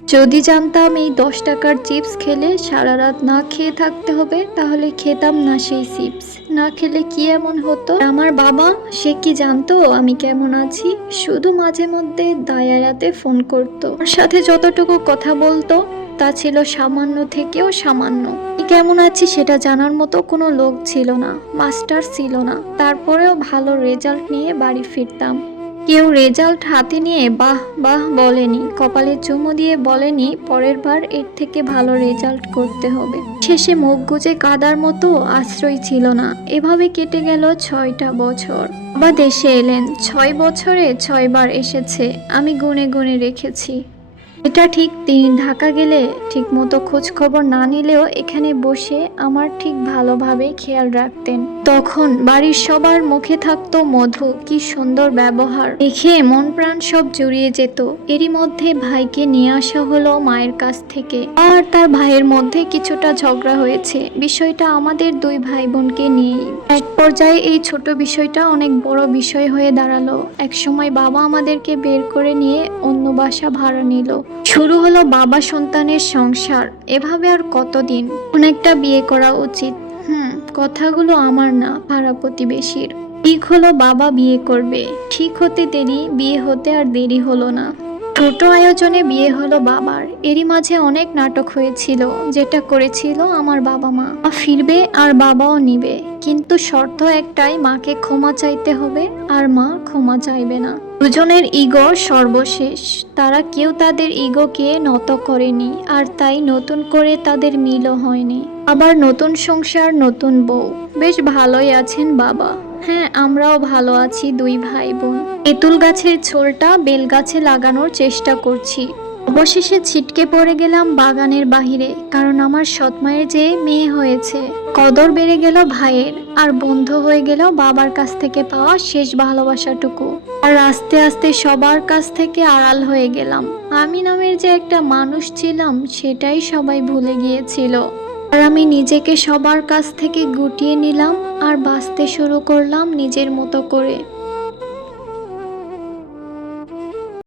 যদি জানতাম এই 10 টাকার চিপস খেলে সারা রাত না খেয়ে থাকতে হবে, তাহলে খেতাম না সেই চিপস। না খেলে কি এমন হতো? আমার বাবা, সে কি জানতো আমি কেমন আছি? শুধু মাঝে মধ্যে দায়ারাতে ফোন করতো। ওর সাথে যতটুকু কথা বলতো তা ছিল সামান্য থেকেও সামান্য। আমি কেমন আছি সেটা জানার মতো কোনো লোক ছিল না, মাস্টার ছিল না। তারপরেও ভালো রেজাল্ট নিয়ে বাড়ি ফিরতাম। কেউ রেজাল্ট হাতে নিয়ে বাহ বাহ বলেনি, কপালে চুমু দিয়ে বলেনি পরের বার এর থেকে ভালো রেজাল্ট করতে হবে। শেষে মুখ গুজে কাদার মতো আশ্রয় ছিল না। এভাবে কেটে গেল 6টা বছর। বাবা দেশে এলেন, 6 বছরে 6বার এসেছে, আমি গুনে গুনে রেখেছি। এটা ঠিক তিনি ঢাকা গেলে ঠিক মতো খোঁজ খবর না নিলেও এখানে বসে আমার ঠিক ভালোভাবে খেয়াল রাখতেন। তখন বাড়ির সবার মুখে থাকতো মধু, কি সুন্দর ব্যবহার, দেখে মন প্রাণ সব জুড়িয়ে যেত। এরই মধ্যে ভাইকে নিয়ে আসা হলো মায়ের কাছ থেকে, আর তার ভাইয়ের মধ্যে কিছুটা ঝগড়া হয়েছে। বিষয়টা আমাদের দুই ভাই বোনকে নিয়েই। এক পর্যায়ে এই ছোট বিষয়টা অনেক বড় বিষয় হয়ে দাঁড়ালো। একসময় বাবা আমাদেরকে বের করে নিয়ে অন্য বাসা ভাড়া নিল। শুরু হলো বাবা সন্তানের সংসার। এভাবে আর কতদিন? অনেকটা বিয়ে করা উচিত। কথাগুলো আমার না, পাড়া প্রতিবেশীর। ঠিক হলো বাবা বিয়ে করবে। ঠিক হতে দেরি, বিয়ে হতে আর দেরি হলো না। ছোট আয়োজনে বিয়ে হলো বাবার। এরই মাঝে অনেক নাটক হয়েছিল, যেটা করেছিল আমার বাবা মা। মা ফিরবে আর বাবাও নিবে, কিন্তু শর্ত একটাই, মাকে ক্ষমা চাইতে হবে আর মা ক্ষমা চাইবে না। দুজনের ইগো সর্বশেষ। তারা কেউ তাদের ইগোকে নত করেনি, আর তাই নতুন করে তাদের মিলও হয়নি। আবার নতুন সংসার, নতুন বউ। বেশ ভালোই আছেন বাবা। হ্যাঁ, আমরাও ভালো আছি দুই ভাই বোন। তেঁতুল গাছের ছোলটা বেল গাছে লাগানোর চেষ্টা করছি। অবশেষে ছিটকে পড়ে গেলাম বাগানের বাহিরে, কারণ আমার সৎমায়ের যে মেয়ে হয়েছে। কদর বেড়ে গেল ভাইয়ের, আর বন্ধ হয়ে গেল বাবার কাছ থেকে পাওয়া শেষ ভালোবাসাটুকু। আর আস্তে আস্তে সবার কাছ থেকে আড়াল হয়ে গেলাম। আমি নামের যে একটা মানুষ ছিলাম, সেটাই সবাই ভুলে গিয়েছিল। আর আমি নিজেকে সবার কাছ থেকে গুটিয়ে নিলাম আর বাঁচতে শুরু করলাম নিজের মতো করে।